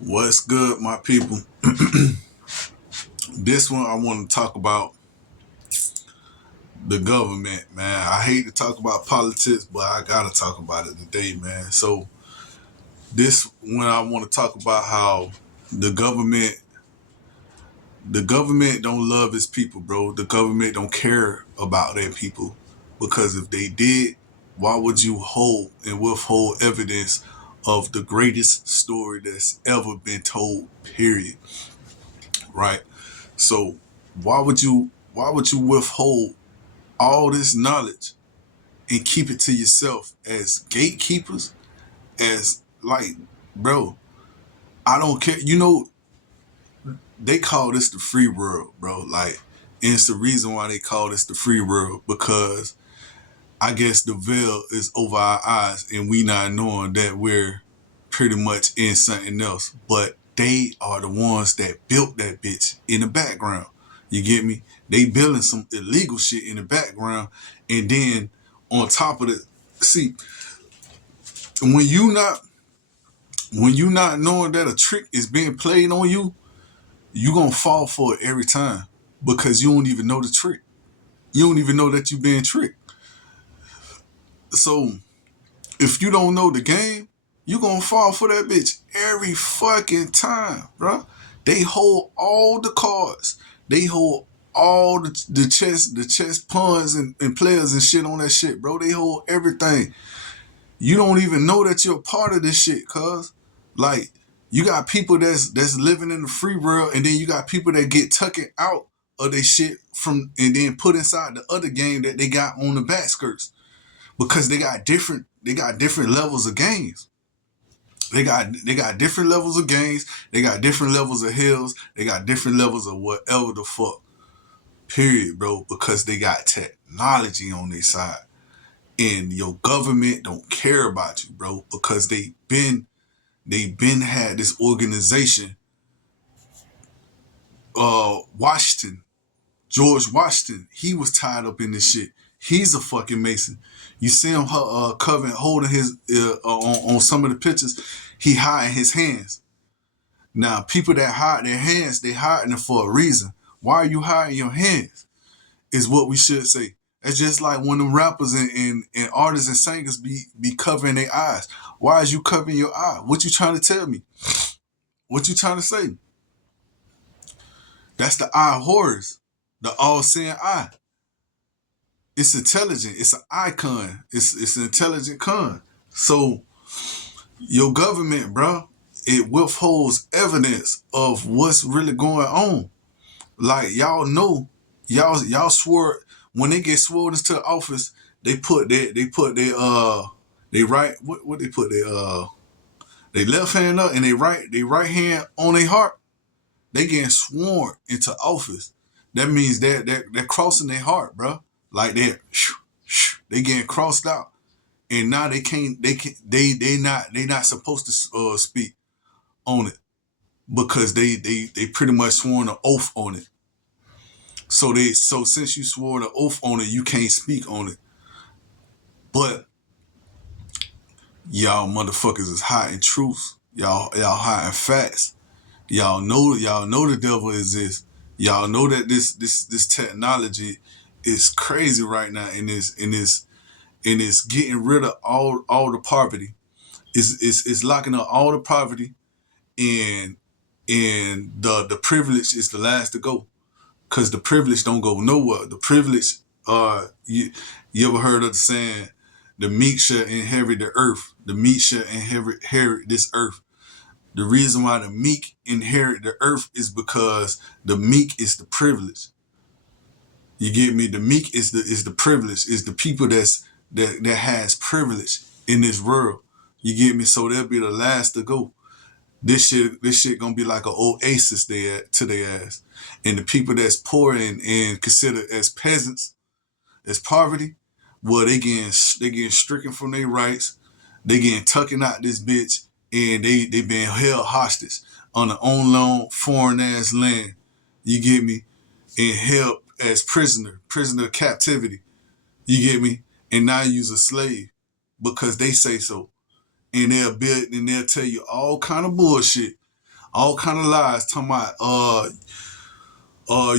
What's good, my people? This one I want to talk about the government, man. I hate to talk about politics, but I gotta talk about it today, man. So this one I want to talk about how the government the government don't love its people, bro. The government don't care about their people. Because if they did, why would you hold and withhold evidence of the greatest story that's ever been told, period? Right? So why would you withhold all this knowledge and keep it to yourself as gatekeepers? As like, bro, I don't care. They call this the free world, bro. Like, and it's the reason why they call this the free world because I guess the veil is over our eyes and we not knowing that we're pretty much in something else. But they are the ones that built that bitch in the background. You get me? They building some illegal shit in the background, and then on top of it, see, when you not knowing that a trick is being played on you, you gonna fall for it every time because you don't even know the trick. You don't even know that you being tricked. So if you don't know the game, you gonna fall for that bitch every fucking time, bro. They hold all the cards. They hold all the chess pawns and players and shit on that shit, bro. They hold everything. You don't even know that you're a part of this shit, cuz. Like, you got people that's living in the free world, and then you got people that get tucked out of their shit from and then put inside the other game that they got on the back skirts because they got different levels of games. They got different levels of games. They got different levels of hills. They got different levels of whatever the fuck. Period, bro. Because they got technology on their side, and your government don't care about you, bro. Because they been had this organization. Washington, George Washington, he was tied up in this shit. He's a fucking Mason. You see him covering, holding his on some of the pictures. He hiding his hands. Now, people that hide their hands, they hiding it for a reason. Why are you hiding your hands? Is what we should say. It's just like when the rappers and artists and singers be covering their eyes. Why is you covering your eye? What you trying to tell me? What you trying to say? That's the eye of Horus, the all-seeing eye. It's intelligent. It's an icon. It's an intelligent con. So your government, bro, it withholds evidence of what's really going on. Like, y'all know, y'all swore when they get sworn into office, they right what they put they left hand up and they right hand on their heart. They getting sworn into office. That means they're crossing their heart, bro. Like they getting crossed out, and now they not supposed to speak on it because they pretty much sworn an oath on it. So since you swore an oath on it, you can't speak on it. But y'all motherfuckers is hiding truths. Y'all hiding facts. Y'all know the devil exists. Y'all know that this technology is crazy right now, and it's getting rid of all the poverty. It's locking up all the poverty, and the privilege is the last to go. Cause the privilege don't go nowhere. The privilege, you ever heard of the saying, the meek shall inherit the earth. The meek shall inherit this earth. The reason why the meek inherit the earth is because the meek is the privilege. You get me? The meek is the privilege. Is the people that has privilege in this world. You get me? So they'll be the last to go. This shit gonna be like an oasis there to their ass. And the people that's poor and considered as peasants, as poverty, well, they getting stricken from their rights. They getting tucking out this bitch, and they being held hostage on an unknown foreign ass land. You get me? And held as prisoner of captivity. You get me? And now you's a slave because they say so. And they'll tell you all kind of bullshit all kind of lies talking about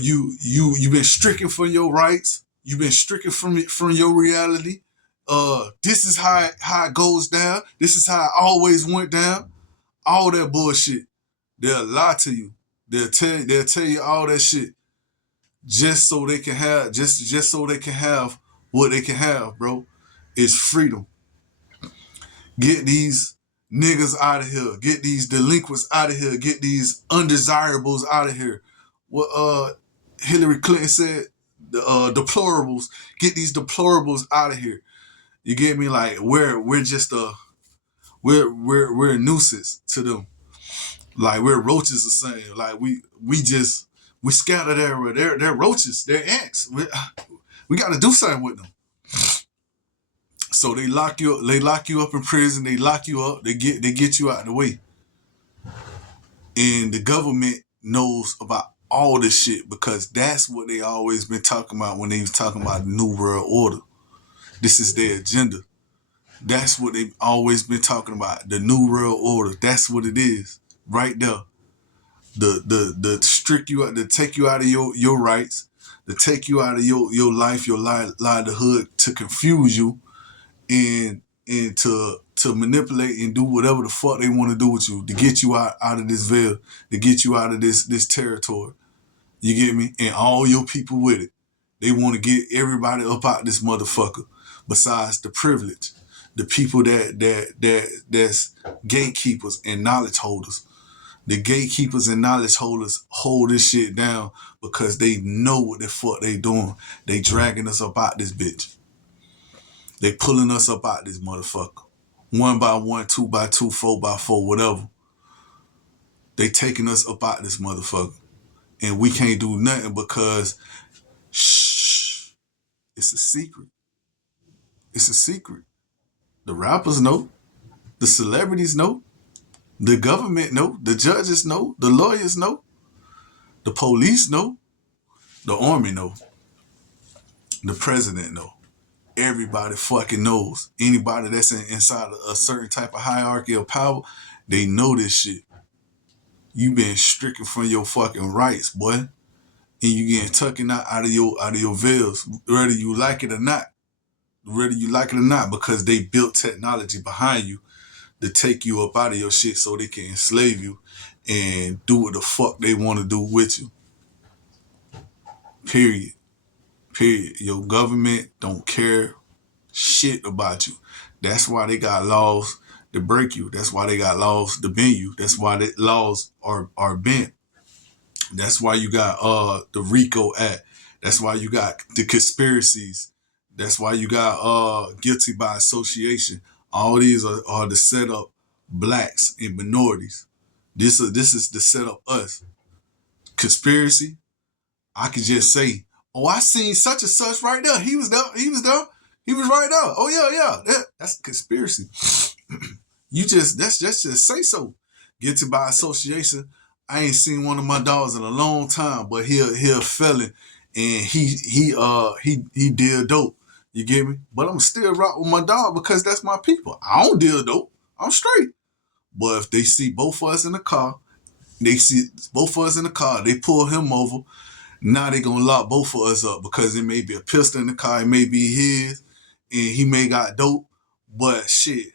you been stricken from your rights. You've been stricken from your reality. This is how it goes down. This is how it always went down. All that bullshit. They'll lie to you. They'll tell you all that shit just so they can have just so they can have what they can have, bro. It's freedom. Get these niggas out of here. Get these delinquents out of here. Get these undesirables out of here. What Hillary Clinton said, the deplorables. Get these deplorables out of here. You get me? Like we're just we're a nuisance to them. Like we're roaches or something. Like we scattered everywhere. They're roaches. They're ants. We got to do something with them. So they lock you up. They lock you up in prison. They lock you up. They get you out of the way. And the government knows about all this shit because that's what they always been talking about when they was talking about the New World Order. This is their agenda. That's what they've always been talking about. The New World Order. That's what it is. Right there. The strict you out, to take you out of your rights, to take you out of your life, your livelihood, to confuse you and to manipulate and do whatever the fuck they want to do with you, to get you out of this veil, to get you out of this territory. You get me? And all your people with it. They want to get everybody up out this motherfucker. Besides the privilege, the people that's gatekeepers and knowledge holders. The gatekeepers and knowledge holders hold this shit down because they know what the fuck they doing. They dragging us up out this bitch. They pulling us up out this motherfucker. 1 by 1, 2 by 2, 4 by 4, whatever. They taking us up out this motherfucker. And we can't do nothing because, shh, it's a secret. It's a secret. The rappers know. The celebrities know. The government know. The judges know. The lawyers know. The police know. The army know. The president know. Everybody fucking knows. Anybody that's inside a certain type of hierarchy of power, they know this shit. You been stricken from your fucking rights, boy. And you getting taken out of your veils, whether you like it or not. Whether you like it or not, because they built technology behind you to take you up out of your shit so they can enslave you and do what the fuck they want to do with you. Period. Your government don't care shit about you. That's why they got laws to break you. That's why they got laws to bend you. That's why the laws are bent. That's why you got the RICO Act. That's why you got the conspiracies. That's why you got guilty by association. All these are to set up blacks and minorities. This is to set up us. Conspiracy, I could just say, oh, I seen such and such right there. He was there. He was there. He was right there. Oh yeah. That's a conspiracy. That's just say so. Guilty by association. I ain't seen one of my dogs in a long time, but he a felon and he deal dope. You get me? But I'm still rock with my dog because that's my people. I don't deal dope. I'm straight. But if they see both of us in the car, they pull him over. Now they gonna lock both of us up because it may be a pistol in the car, it may be his, and he may got dope. But shit,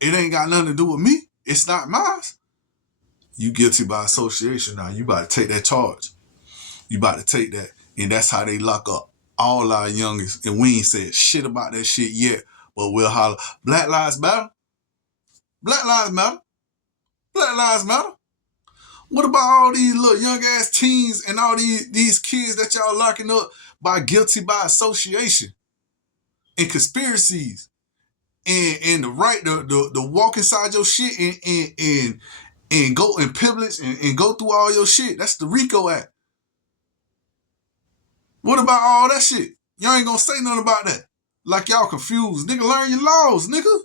it ain't got nothing to do with me. It's not mine. You guilty by association now. You about to take that charge. You about to take that. And that's how they lock up all our youngest. And we ain't said shit about that shit yet. But we'll holler, Black Lives Matter. Black Lives Matter. Black Lives Matter. What about all these little young ass teens and all these kids that y'all locking up by guilty by association and conspiracies and the right to walk inside your shit and go and privilege and go through all your shit? That's the RICO Act. What about all that shit? Y'all ain't gonna say nothing about that. Like y'all confused. Nigga, learn your laws, nigga.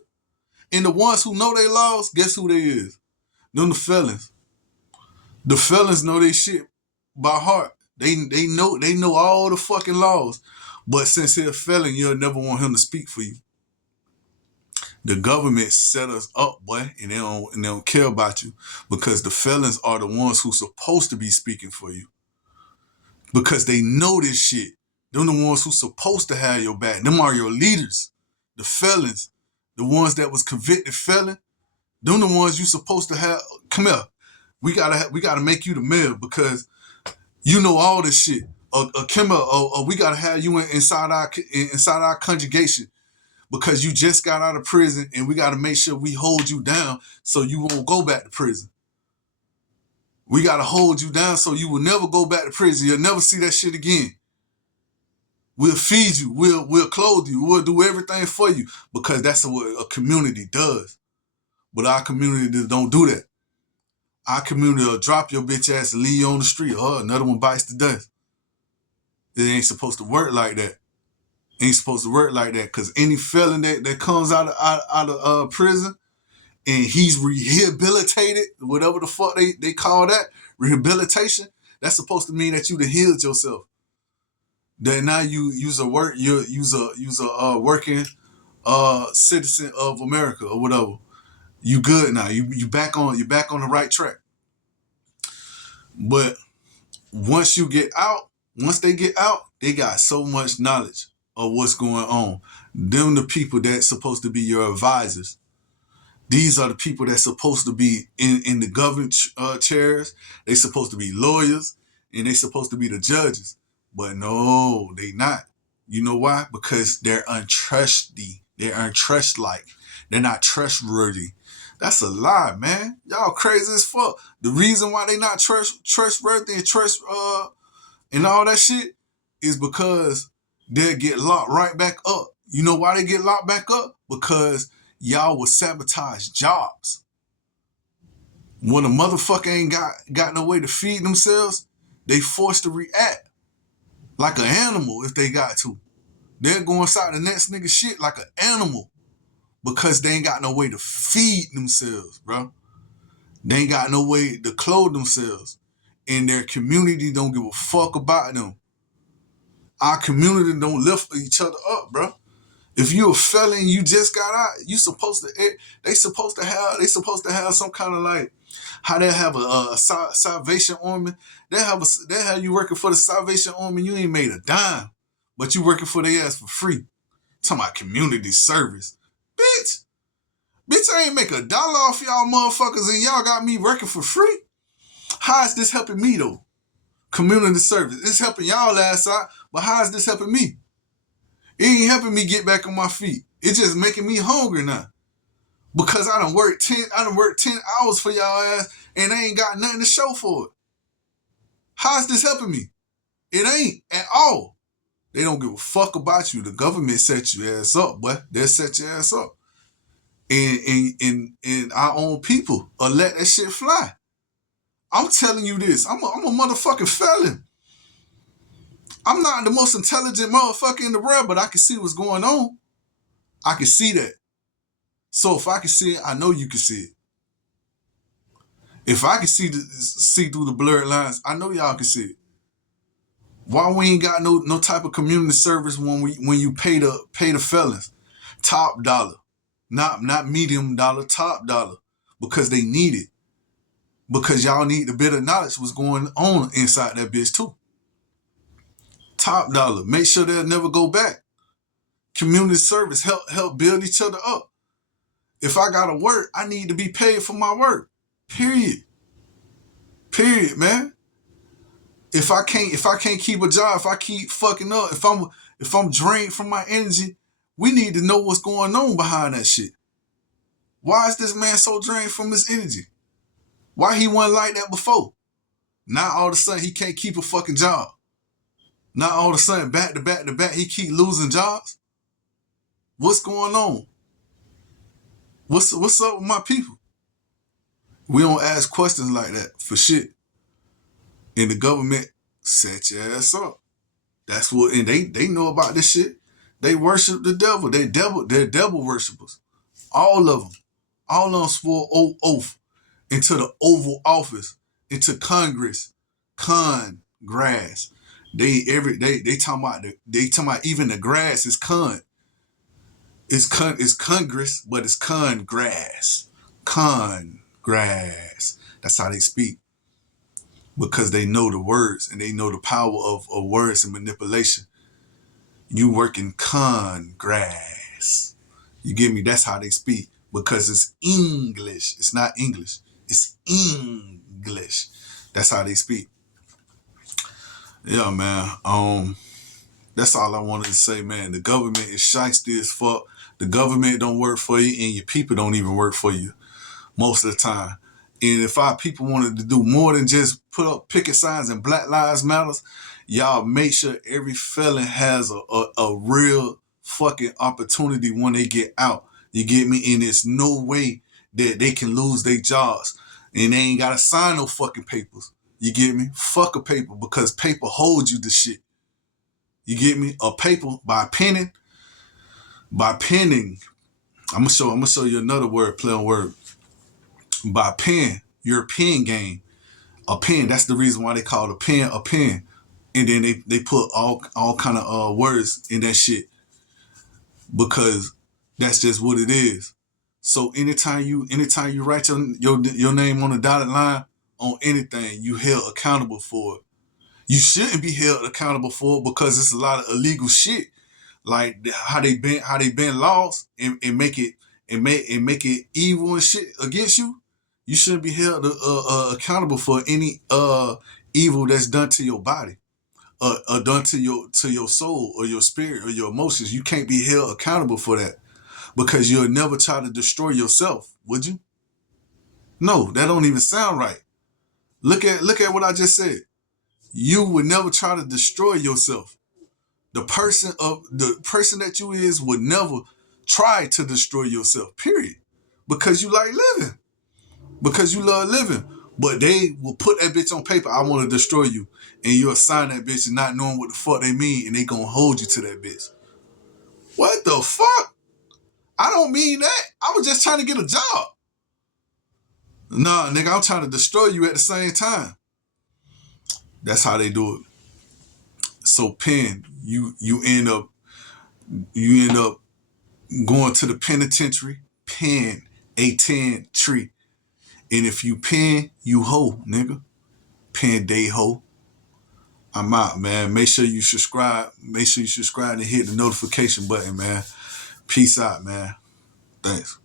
And the ones who know their laws, guess who they is? Them the felons. The felons know their shit by heart. They know all the fucking laws. But since he's a felon, you'll never want him to speak for you. The government set us up, boy, and they don't care about you because the felons are the ones who supposed to be speaking for you because they know this shit. Them the ones who supposed to have your back. Them are your leaders, the felons, the ones that was convicted felon. Them the ones you supposed to have. Come here, we gotta make you the mayor because you know all this shit. Kim, we gotta have you inside our conjugation because you just got out of prison and we gotta make sure we hold you down so you won't go back to prison. We gotta hold you down so you will never go back to prison. You'll never see that shit again. We'll feed you. We'll clothe you. We'll do everything for you because that's what a community does. But our community don't do that. Our community will drop your bitch ass and leave you on the street. Oh, another one bites the dust. It ain't supposed to work like that. Ain't supposed to work like that because any felon that comes out of prison and he's rehabilitated, whatever the fuck they call that, rehabilitation, that's supposed to mean that you done healed yourself. That now you's a working citizen of America or whatever. You good now. You back on the right track. But once they get out, they got so much knowledge of what's going on. Them the people that's supposed to be your advisors. These are the people that's supposed to be in the government chairs. They supposed to be lawyers and they supposed to be the judges. But no, they not. You know why? Because they're untrusty. They're untrust-like. They're not trustworthy. That's a lie, man. Y'all crazy as fuck. The reason why they not trustworthy and all that shit is because they'll get locked right back up. You know why they get locked back up? Because y'all will sabotage jobs. When a motherfucker ain't got no way to feed themselves, they forced to react like an animal if they got to. They'll go inside the next nigga shit like an animal because they ain't got no way to feed themselves, bro. They ain't got no way to clothe themselves. And their community don't give a fuck about them. Our community don't lift each other up, bro. If you a felon, you just got out, they supposed to have some kind of like how they have a Salvation Army. They have you working for the Salvation Army. You ain't made a dime, but you working for their ass for free. Talking about community service, bitch. I ain't make $1 off y'all motherfuckers, and y'all got me working for free. How is this helping me though? Community service. It's helping y'all ass out, but how is this helping me? It ain't helping me get back on my feet. It's just making me hungry now. Because I done worked 10 hours for y'all ass and I ain't got nothing to show for it. How is this helping me? It ain't at all. They don't give a fuck about you. The government set your ass up, boy. They'll set your ass up. And our own people will let that shit fly. I'm telling you this. I'm a motherfucking felon. I'm not the most intelligent motherfucker in the world, but I can see what's going on. I can see that. So if I can see it, I know you can see it. If I can see through the blurred lines, I know y'all can see it. Why we ain't got no type of community service when you pay the felons top dollar, not medium dollar, top dollar, because they need it. Because y'all need the bit of knowledge what's going on inside that bitch too. Top dollar. Make sure they'll never go back. Community service. Help build each other up. If I gotta work, I need to be paid for my work. Period, man. If I can't keep a job, if I keep fucking up, if I'm drained from my energy, we need to know what's going on behind that shit. Why is this man so drained from his energy? Why he wasn't like that before? Now all of a sudden he can't keep a fucking job. Now all of a sudden back to back he keep losing jobs. What's going on? What's up with my people? We don't ask questions like that for shit. And the government set your ass up. That's what, and they know about this shit. They worship the devil. They're devil worshipers. All of them swore oath into the Oval Office, into Congress. They talking about even the grass is con. It's Congress, but it's Congrass. Congrass. That's how they speak. Because they know the words and they know the power of words and manipulation. You work in Congrass. You get me? That's how they speak. Because it's English. It's not English. It's English. That's how they speak. Yeah, man. That's all I wanted to say, man. The government is shiesty as fuck. The government don't work for you, and your people don't even work for you most of the time. And if our people wanted to do more than just put up picket signs and Black Lives Matters, y'all make sure every felon has a real fucking opportunity when they get out. You get me? And there's no way that they can lose their jobs. And they ain't got to sign no fucking papers. You get me? Fuck a paper, because paper holds you to shit. You get me? A paper by penning. I'm gonna show you another word, play on word. By pen, your pen game. A pen, that's the reason why they call a pen a pen. And then they put all kind of words in that shit, because that's just what it is. So anytime you write your name on a dotted line on anything, you held accountable for it. You shouldn't be held accountable for it, because it's a lot of illegal shit, like how they been laws and make it evil and shit against you. You shouldn't be held accountable for any evil that's done to your body, done to your soul or your spirit or your emotions. You can't be held accountable for that, because you'll never try to destroy yourself, would you? No, that don't even sound right. Look at what I just said. You would never try to destroy yourself. The person that you is would never try to destroy yourself, period. Because you like living. Because you love living. But they will put that bitch on paper, I want to destroy you. And you'll sign that bitch and not knowing what the fuck they mean, and they gonna hold you to that bitch. What the fuck? I don't mean that. I was just trying to get a job. Nah, nigga, I'm trying to destroy you at the same time. That's how they do it. So pen, you end up going to the penitentiary, pen a 10 tree. And if you pen, you hoe, nigga. Pen day hoe. I'm out, man. Make sure you subscribe. Make sure you subscribe and hit the notification button, man. Peace out, man. Thanks.